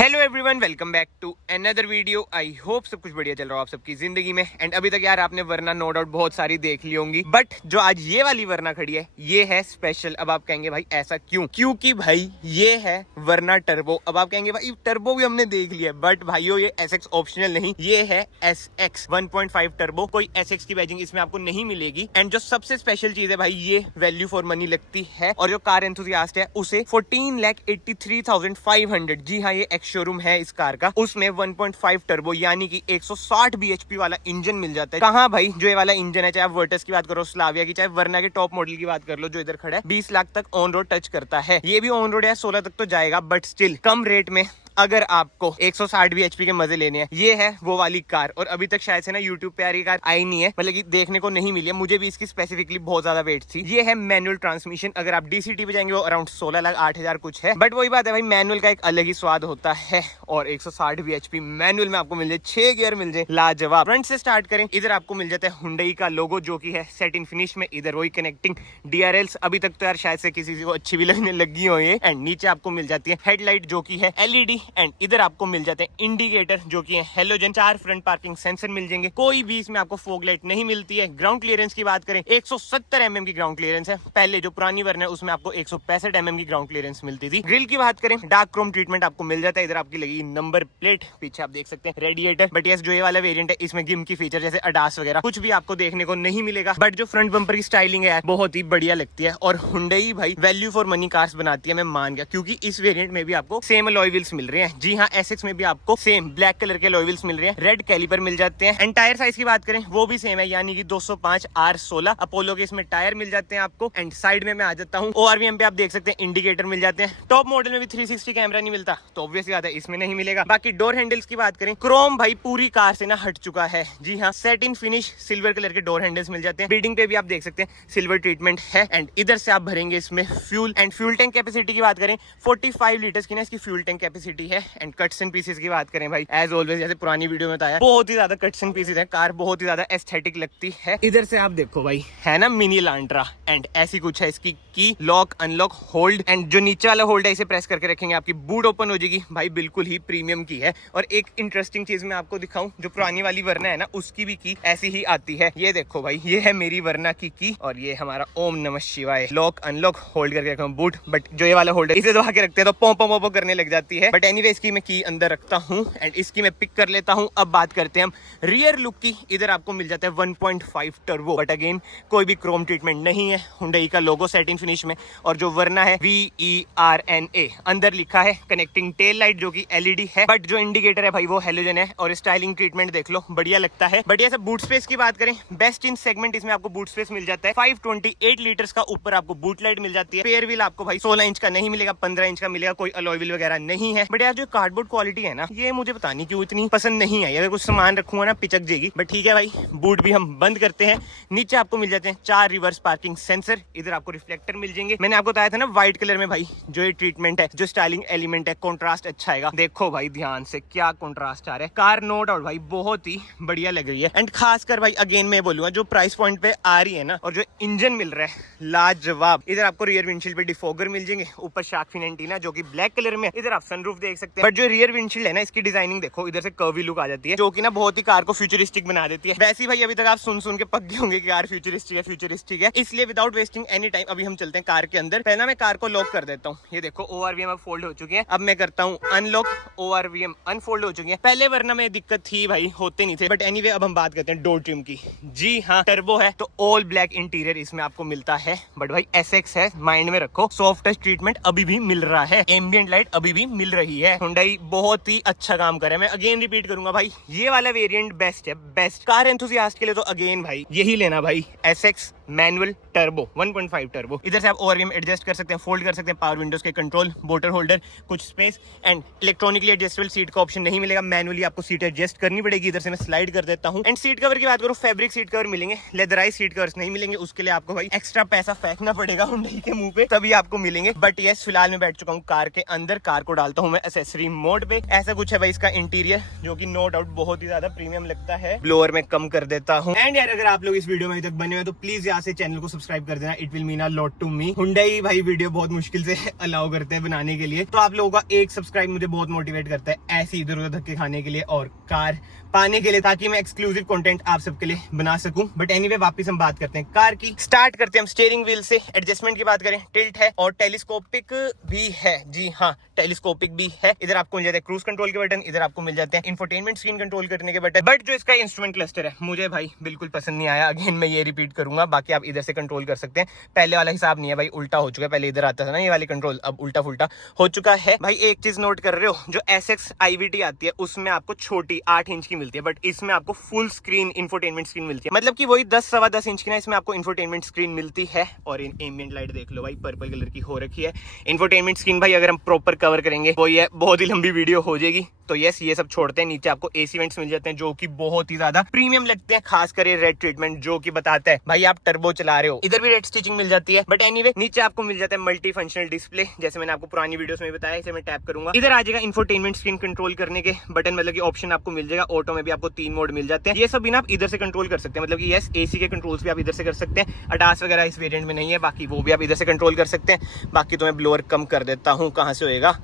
Hello everyone, welcome back to another video. I hope सब कुछ बढ़िया चल रहा हो आप सबकी जिंदगी में। एंड अभी तक यार आपने वरना नो डाउट बहुत सारी देख ली होंगी, बट जो आज ये वाली वरना खड़ी है ये है स्पेशल। अब आप कहेंगे भाई ऐसा क्यों? क्योंकि भाई ये है वरना टर्बो। अब आप कहेंगे भाई टर्बो भी हमने देख लिया, बट भाइयों ये SX ऑप्शनल नहीं, ये है SX 1.5 टर्बो। कोई SX की बैजिंग इसमें आपको नहीं मिलेगी। एंड जो सबसे स्पेशल चीज है भाई, ये वैल्यू फॉर मनी लगती है। और जो कार एंथुसियास्ट है उसे 14,83,500, जी हाँ ये शोरूम है इस कार का, उसमें 1.5 टर्बो यानी कि 160 bhp वाला इंजन मिल जाता है। कहाँ भाई? जो ये वाला इंजन है, चाहे आप वर्टस की बात करो, स्लाविया की, चाहे वरना के टॉप मॉडल की बात कर लो जो इधर खड़ा है, 20 लाख तक ऑन रोड टच करता है। ये भी ऑन रोड या 16 तक तो जाएगा, बट स्टिल कम रेट में अगर आपको 160 bhp के मजे लेने हैं, ये है वो वाली कार। और अभी तक शायद से ना यूट्यूब पे यार कार आई नहीं है, मतलब कि देखने को नहीं मिली है। मुझे भी इसकी स्पेसिफिकली बहुत ज्यादा वेट थी। ये है मैनुअल ट्रांसमिशन। अगर आप DCT पे जाएंगे वो अराउंड 16 लाख 8,000 कुछ है, बट वही बात है भाई, मैनुअल का एक अलग ही स्वाद होता है। और 160 bhp मैनुअल में आपको मिल जाए, 6 गियर मिल जाए, लाजवाब। फ्रंट से स्टार्ट करें, इधर आपको मिल जाता है हुंडई का लोगो जो की है सेट इन फिनिश में। इधर वही कनेक्टिंग DRLs, अभी तक तो यार शायद से किसी को अच्छी भी लगने लगी हो ये। एंड नीचे आपको मिल जाती है हेडलाइट जो की है LED। एंड इधर आपको मिल जाते हैं इंडिकेटर जो कि है हेलोजन। 4 फ्रंट पार्किंग सेंसर मिल जाएंगे। कोई भी इसमें आपको फॉग लाइट नहीं मिलती है। ग्राउंड क्लियरेंस की बात करें, 170 mm की ग्राउंड क्लियरेंस है। पहले जो पुरानी वरना है उसमें आपको 165 mm की ग्राउंड क्लियरेंस मिलती थी। ग्रिल की बात करें, डार्क क्रोम ट्रीटमेंट आपको मिल जाता है। इधर आपकी लगी नंबर प्लेट, पीछे आप देख सकते हैं रेडिएटर। बट यस, जो ये वाला वेरिएंट है इसमें गिम की फीचर जैसे अडास वगैरह कुछ भी आपको देखने को नहीं मिलेगा। बट जो फ्रंट बम्पर की स्टाइलिंग है बहुत ही बढ़िया लगती है। और हुंडई भाई वैल्यू फॉर मनी कार्स बनाती है, मैं मान गया, क्योंकि इस वेरिएंट में भी आपको सेम अलॉय व्हील्स मिल रहे हैं। जी हाँ, SX में भी आपको सेम ब्लैक कलर के अलॉय व्हील्स मिल रहे हैं, रेड कैलिपर मिल जाते हैं। एंड टायर साइज की बात करें वो भी सेम है, यानी कि 205 R16 अपोलो के इसमें टायर मिल जाते हैं आपको। एंड साइड में मैं आ जाता हूँ, ORVM पे आप देख सकते हैं इंडिकेटर मिल जाते हैं। टॉप मॉडल में भी 360 कैमरा नहीं मिलता, तो ऑब्वियसली बात है इसमें नहीं मिलेगा। बाकी डोर हैंडल्स की बात करें, क्रोम भाई पूरी कार से ना हट चुका है। जी हाँ, सेट इन फिनिश सिल्वर कलर के डोर हैंडल्स मिल जाते हैं। बिल्डिंग पे भी आप देख सकते हैं सिल्वर ट्रीटमेंट है। एंड इधर से आप भरेंगे इसमें fuel. And fuel tank capacity की बात करें, 45 लीटर्स की ना इसकी फ्यूल टैंक कैपेसिटी है। एंड कट्स एंड पीसेस की बात करें भाई, एज ऑलवेज जैसे पुरानी वीडियो में बताया, बहुत ही ज्यादा कट्स एंड पीसेस है। कार बहुत ही ज्यादा एस्थेटिक लगती है। इधर से आप देखो भाई, है ना मिनी लांट्रा। एंड ऐसी कुछ है इसकी की लॉक अनलॉक होल्ड। एंड जो नीचे वाला होल्ड है इसे प्रेस करके रखेंगे, आपकी बूट ओपन हो जाएगी। भाई बिल्कुल ही प्रीमियम की है। और एक इंटरेस्टिंग चीज मैं आपको दिखाऊं, जो पुरानी वाली वरना है ना उसकी भी की ऐसी ही आती है। ये देखो भाई, ये है मेरी वरना की और ये हमारा ओम नमः शिवाय। लॉक अनलॉक होल्ड करके रखा बूट। बट जो ये वाला होल्ड है इसे दबा के रखते हैं तो पोंपो पोंपो करने लग जाती है। बट एनीवे इसकी मैं की अंदर रखता हूँ एंड इसकी मैं पिक कर लेता हूँ। अब बात करते हैं हम रियर लुक की। इधर आपको मिल जाता है 1.5 टर्बो, बट अगेन कोई भी क्रोम ट्रीटमेंट नहीं है। हुंडई का लोगो सेट इन फिनिश में। और जो वरना है VERNA, अंदर लिखा है। कनेक्टिंग टेल लाइट जो कि LED है, बट जो इंडिकेटर है भाई वो हेलोजन है। और स्टाइलिंग ट्रीटमेंट देख लो, बढ़िया लगता है। बट ये सब बूट स्पेस की बात करें, बेस्ट इन सेगमेंट इसमें आपको बूट स्पेस मिल जाता है। 528 लीटर्स का ऊपर आपको बूट लाइट मिल जाती है। पेयर व्हील आपको भाई 16 इंच का नहीं मिलेगा, 15 इंच का मिलेगा। कोई अलॉय व्हील वगैरह नहीं है। बट यार जो कार्डबोर्ड क्वालिटी है ना, ये मुझे पता नहीं क्यों इतनी पसंद नहीं आई। अगर कुछ सामान रखूंगा ना पिचक जाएगी। बट ठीक है भाई, बूट भी हम बंद करते हैं। नीचे आपको मिल जाते हैं 4 रिवर्स पार्किंग सेंसर। इधर आपको रिफ्लेक्टर मिल जाएंगे। मैंने आपको बताया था ना व्हाइट कलर में भाई जो ये ट्रीटमेंट है, जो स्टाइलिंग एलिमेंट है, कॉन्ट्रास्ट अच्छा आएगा। देखो भाई ध्यान से क्या कॉन्ट्रास्ट आ रहा है। कार नो डाउट भाई बहुत ही बढ़िया लग रही है। एंड खासकर भाई अगेन मैं बोलूंगा, जो प्राइस पॉइंट पे आ रही है ना और जो इंजन मिल रहा है, लाजवाब। इधर आपको रियर विंडशील्ड पे डिफोगर मिल जाएंगे, ऊपर शार्क फिन एंटीना जो कि ब्लैक कलर में। इधर आप सनरूफ देख सकते हैं। बट जो रियर विंडशील्ड है ना, इसकी डिजाइनिंग देखो, इधर से कर्वी लुक आ जाती है, जो कि ना बहुत ही कार को फ्यूचरिस्टिक बना देती है। वैसे भाई अभी तक आप सुन के पक गए होंगे कि कार फ्यूचरिस्टिक है। इसलिए विदाउट वेस्टिंग एनी टाइम अभी हम चलते हैं कार के अंदर। पहला मैं कार को लॉक कर देता हूँ। ये देखो ORVM अब फोल्ड हो चुकी है। अब मैं करता हूँ अनलॉक, ORVM अनफोल्ड हो चुकी है। पहले वरना में दिक्कत थी भाई, होते नहीं थे। बट एनीवे अब हम बात करते हैं डोर ट्रिम की। जी हाँ, टर्बो है तो ऑल ब्लैक इंटीरियर इसमें आपको मिलता है। बट भाई SX है, माइंड में रखो, सॉफ्ट टच ट्रीटमेंट अभी भी मिल रहा है, एम्बिएंट लाइट अभी भी मिल रही है। हुंडई बहुत ही अच्छा काम करे। मैं अगेन रिपीट करूंगा भाई, ये वाला वेरिएंट बेस्ट है, बेस्ट। कार एंथुसियास्ट के लिए तो अगेन भाई यही लेना भाई, SX मैनुअल टर्बो 1.5 टर्बो। इधर से आप ORVM एडजस्ट कर सकते हैं, फोल्ड कर सकते हैं, पावर विंडोज के कंट्रोल, बोटर होल्डर, कुछ space. And electronically adjustable seat का ऑप्शन नहीं मिलेगा, मैनुअली आपको सीट एडजस्ट करनी पड़ेगी। इधर से मैं स्लाइड कर देता हूँ। एंड सीट कवर की बात करूँ, फैब्रिक सीट कवर मिलेंगे, लेदराइज सीट कवर्स नहीं मिलेंगे। उसके लिए आपको भाई एक्स्ट्रा पैसा फेंकना पड़ेगा हुंडई के मुंह पे, तभी आपको मिलेंगे। बट यस, फिलहाल मैं बैठ चुका हूँ कार के अंदर। कार को डालता हूँ मैं एक्सेसरी मोड पे। ऐसा कुछ है भाई इसका इंटीरियर, जो कि नो डाउट बहुत ही ज्यादा प्रीमियम लगता है। ब्लोअर में कम कर देता हूँ। एंड यार अगर आप लोग इस वीडियो में अभी तक बने हुए तो प्लीज यार यहाँ से चैनल को सब्सक्राइब कर देना, it will mean a lot to me. Hyundai भाई वीडियो बहुत मुश्किल से अलाउ करते हैं बनाने के लिए, तो आप लोगों का एक सब्सक्राइब मुझे बहुत मोटिवेट करता है ऐसे इधर उधर धक्के खाने के लिए और कार पाने के लिए, ताकि मैं एक्सक्लूसिव कंटेंट आप सबके लिए बना सकूं। बट एनीवे वापस हम बात करते हैं कार की। स्टार्ट करते हैं हम स्टीयरिंग व्हील से। एडजस्टमेंट की बात करें, टिल्ट है और टेलीस्कोपिक भी है। जी हाँ, टेलीस्कोपिक भी है। इधर आपको मिल जाते हैं क्रूज कंट्रोल के बटन, इधर आपको मिल जाते हैं इंफोटेनमेंट स्क्रीन कंट्रोल करने के बटन। बट जो इसका इंस्ट्रूमेंट क्लस्टर है मुझे भाई बिल्कुल पसंद नहीं आया। अगेन मैं ये रिपीट करूंगा, बाकी आप इधर से कंट्रोल कर सकते हैं। पहले वाला हिसाब नहीं है भाई, उल्टा हो चुका है। पहले इधर आता था ना ये वाली कंट्रोल, अब उल्टा फुल्टा हो चुका है भाई। एक चीज नोट कर रहे हो, जो SX IVT आती है उसमें आपको छोटी 8 इंच की मिलती है, बट इसमें आपको फुल स्क्रीन इंफोटेनमेंट स्क्रीन मिलती है। मतलब कि वही 10-10.25 इंच की ना इसमें आपको इंफोटेनमेंट स्क्रीन मिलती है। और एम्बिएंट लाइट देख लो भाई, पर्पल कलर की हो रखी है इंफोटेनमेंट स्क्रीन। भाई अगर हम प्रॉपर कवर करेंगे वो ये बहुत ही लंबी वीडियो हो जाएगी, तो यस ये सब छोड़ते हैं। नीचे आपको AC वेंट्स मिल जाते हैं जो कि बहुत ही ज्यादा प्रीमियम लगते हैं, खासकर ये रेड ट्रीटमेंट जो कि बताता है भाई आप टर्बो चला रहे हो। इधर भी रेड स्टिचिंग मिल जाती है। बट एनीवे नीचे आपको मिल जाता है मल्टी फंक्शनल डिस्प्ले, जैसे मैंने आपको पुरानी वीडियोस में बताया। इसे मैं टैप करूंगा, इधर आ जाएगा इंफोटेनमेंट स्क्रीन कंट्रोल करने के बटन, मतलब कि ऑप्शन आपको मिल जाएगा। ऑटो में भी आपको 3 मोड मिल जाते हैं। ये सब भी ना आप इधर से कंट्रोल कर सकते हैं, मतलब कि यस AC के कंट्रोल्स भी आप इधर से कर सकते हैं। अडास वगैरह इस वेरिएंट में नहीं है, बाकी वो भी आप इधर से कंट्रोल कर सकते हैं। बाकी तो मैं ब्लोअर कम कर देता हूँ, कहाँ से होएगा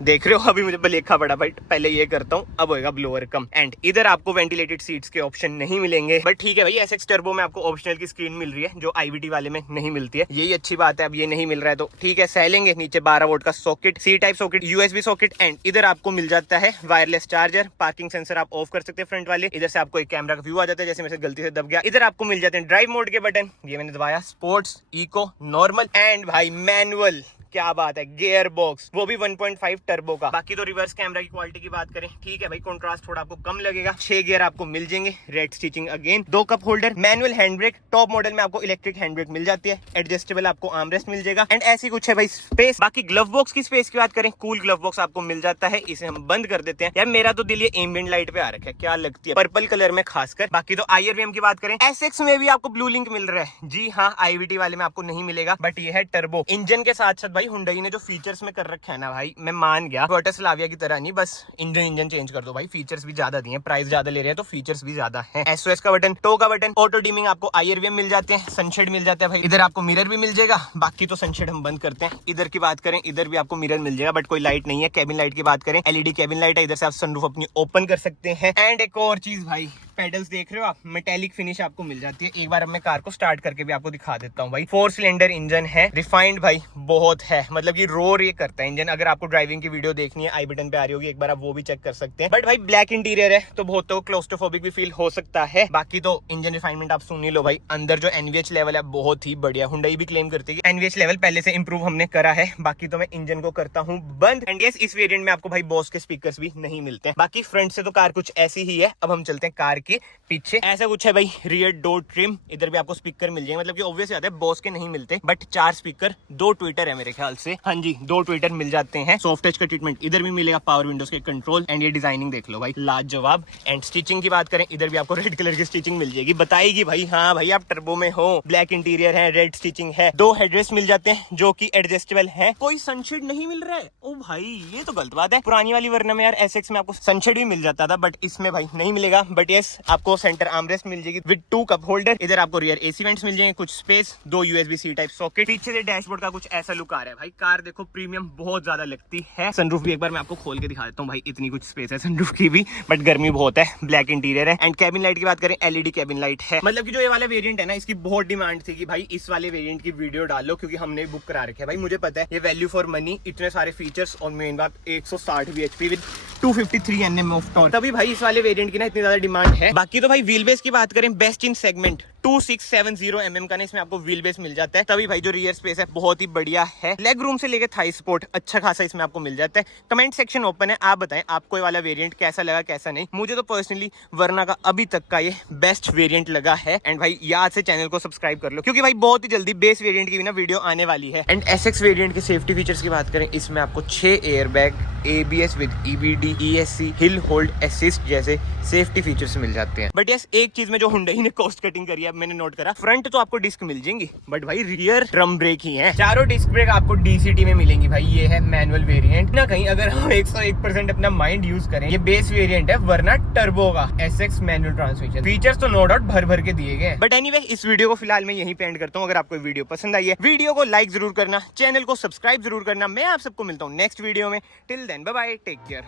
देख रहे हो, अभी मुझे बलेखा पड़ा भाई, पहले ये करता हूँ, अब होएगा ब्लोअर कम। एंड इधर आपको वेंटिलेटेड सीट्स के ऑप्शन नहीं मिलेंगे, बट ठीक है भाई। SX टर्बो में आपको ऑप्शनल की स्क्रीन मिल रही है जो IVT वाले में नहीं मिलती है, यही अच्छी बात है। अब ये नहीं मिल रहा है तो ठीक है, सह लेंगे। नीचे 12 वोल्ट का socket, C type socket, USB socket. And इधर आपको मिल जाता है वायरलेस चार्जर। पार्किंग सेंसर आप ऑफ कर सकते हैं फ्रंट वाले। इधर से आपको एक कैमरा का व्यू आ जाता है, जैसे मेरे से गलती से दब गया। इधर आपको मिल जाते हैं ड्राइव मोड के बटन, ये मैंने दबाया, स्पोर्ट्स, इको, नॉर्मल एंड भाई मैनुअल। क्या बात है, गियर बॉक्स वो भी 1.5 टर्बो का। बाकी तो रिवर्स कैमरा की क्वालिटी की बात करें, ठीक है भाई, कंट्रास्ट थोड़ा आपको कम लगेगा। 6 गियर आपको मिल जाएंगे, red stitching again, 2 cup holder, manual hand brake. Top model में आपको इलेक्ट्रिक हैंड ब्रेक मिल जाती है, एडजस्टेबल आपको आर्मरेस्ट मिल जाएगा। एंड ऐसी कुछ है भाई स्पेस। बाकी ग्लव बॉक्स की स्पेस की बात करें, कूल ग्लव बॉक्स आपको मिल जाता है। इसे हम बंद कर देते हैं। यार मेरा तो दिल ये एम्बिएंट लाइट पे आ रखा है, क्या लगती है पर्पल कलर में खासकर। बाकी तो IRVM की बात करें, SX में भी आपको ब्लू लिंक मिल रहा है। जी हाँ, IVT वाले में आपको नहीं मिलेगा, बट ये है टर्बो इंजन के साथ साथ भाई हुंडई ने जो फीचर्स में कर रखा है ना भाई, मैं मान गया। वर्टस स्लाविया की तरह नहीं, बस इंजन चेंज कर दो भाई, फीचर्स भी ज्यादा दिए हैं, प्राइस ज्यादा ले रहे हैं तो फीचर्स भी ज्यादा हैं। SOS का बटन, टो का बटन, ऑटो डिमिंग आपको IRVM मिल जाते हैं, सनशेड मिल जाता है भाई। इधर आपको मिरर भी मिल जाएगा, बाकी तो सनशेड हम बंद करते हैं। इधर की बात करें, इधर भी आपको मिरर मिल जाएगा, बट कोई लाइट नहीं है। कैबिन लाइट की बात करें, LED कैबिन लाइट है, इधर से आप सनरूफ अपनी ओपन कर सकते हैं। एंड एक और चीज भाई, पेडल्स देख रहे हो आप, मेटेलिक फिनिश आपको मिल जाती है। एक बार अब मैं कार को स्टार्ट करके भी आपको दिखा देता हूँ भाई। 4 सिलेंडर इंजन है, रिफाइंड भाई बहुत है, मतलब कि रोर ये करता है इंजन। अगर आपको ड्राइविंग की वीडियो देखनी है, आई बटन पे आ रही होगी, एक बार आप वो भी चेक कर सकते हैं। बट भाई ब्लैक इंटीरियर है तो बहुत तो क्लोस्ट्रोफोबिक भी फील हो सकता है। बाकी तो इंजन रिफाइनमेंट आप सुन ही लो भाई। अंदर जो NVH लेवल है बहुत ही बढ़िया, हुंडई भी क्लेम करती है NVH लेवल पहले से इंप्रूव हमने करा है। बाकी तो मैं इंजन को करता हूँ बंद। एंड यस, इस वेरिएंट में आपको भाई बॉस के स्पीकर्स भी नहीं मिलते हैं। बाकी फ्रंट से तो कार कुछ ऐसी ही है। अब हम चलते हैं कार के पीछे, ऐसा कुछ है भाई, रियर डोर ट्रिम। इधर भी आपको स्पीकर मिल जाएंगे, मतलब कि ऑब्वियस बात है बॉस के नहीं मिलते, बट 4 स्पीकर, 2 ट्विटर है मेरे ख्याल से। हाँ जी, 2 ट्विटर मिल जाते हैं। सॉफ्ट टच का ट्रीटमेंट इधर भी मिलेगा, पावर विंडोज के कंट्रोल। एंड ये डिजाइनिंग देख लो भाई, लाजवाब। एंड स्टिचिंग की बात करें, इधर भी आपको रेड कलर की स्टिचिंग मिल जाएगी, बताएगी भाई हाँ भाई आप टर्बो में हो। ब्लैक इंटीरियर है, रेड स्टिचिंग है, 2 हेडरेस्ट मिल जाते हैं जो कि एडजस्टेबल है। कोई सनशेड नहीं मिल रहा है, ओ भाई ये तो गलत बात है। पुरानी वाली वरना में यार SX में आपको सनशेड भी मिल जाता था, बट इसमें भाई नहीं मिलेगा। बट यस, आपको सेंटर आर्मरेस्ट मिल जाएगी विद 2 कप होल्डर। इधर आपको रियर AC वेंट्स मिल जाएंगे, कुछ स्पेस, 2 USB-C टाइप सॉकेट। पीछे से डैशबोर्ड का कुछ ऐसा लुक आ रहा है भाई। कार देखो प्रीमियम बहुत ज्यादा लगती है। सनरूफ भी एक बार मैं आपको खोल के दिखा देता हूँ भाई, इतनी कुछ स्पेस है सनरूफ की भी, बट गर्मी बहुत है। ब्लैक इंटीरियर है। एंड कैबिन लाइट की बात करें, LED कैबिन लाइट है। मतलब कि जो ये वाला वेरिएंट है ना, इसकी बहुत डिमांड थी कि भाई इस वाले वेरिएंट की वीडियो डालो, क्योंकि हमने बुक करा रखे है भाई। मुझे पता है ये वैल्यू फॉर मनी, इतने सारे फीचर्स और मेन बात 160 bhp with 253 Nm of torque, तभी भाई इस वाले वेरिएंट की ना इतनी ज्यादा डिमांड है। बाकी तो भाई व्हील बेस की बात करें, बेस्ट इन सेगमेंट 2670 mm का ना इसमें आपको व्हील बेस मिल जाता है। तभी भाई जो रियर स्पेस है बहुत ही बढ़िया है। लेग रूम से लेके थाई सपोर्ट अच्छा खासा इसमें आपको मिल जाता है। कमेंट सेक्शन ओपन है, आप बताएं आपको ये वाला वेरिएंट कैसा लगा कैसा नहीं। मुझे तो पर्सनली वरना का अभी तक का ये बेस्ट वेरिएंट लगा है। एंड भाई याद से चैनल को सब्सक्राइब कर लो, क्योंकि भाई बहुत ही जल्दी बेस वेरिएंट की भी ना वीडियो आने वाली है। एंड SX वेरिएंट के सेफ्टी फीचर्स की बात करें, इसमें आपको 6 airbag, ABS with EBD, ESC, hill hold assist जैसे सेफ्टी फीचर्स मिल जाते हैं। बट यस, एक चीज में जो हुंडई ने कॉस्ट कटिंग करी है, मैंने नोट करा। फ्रंट तो आपको डिस्क मिल जाएंगी, बट भाई रियर ड्रम ब्रेक ही है। चारों डिस्क ब्रेक आपको डीसीटी में मिलेंगी भाई। ये है मैनुअल वेरिएंट ना, कहीं अगर हम 101% अपना माइंड यूज करें, ये बेस वेरिएंट है, वरना टर्बो का एसएक्स मैनुअल ट्रांसमिशन। फीचर्स तो नो डाउट भर भर के दिए गए। बट एनीवे, इस वीडियो को फिलहाल मैं यहीं पे एंड करता हूँ। अगर आपको वीडियो पसंद आई है, वीडियो को लाइक जरूर करना, चैनल को सब्सक्राइब जरूर करना। मैं आप सबको मिलता हूँ नेक्स्ट वीडियो में। Till then bye bye, take care.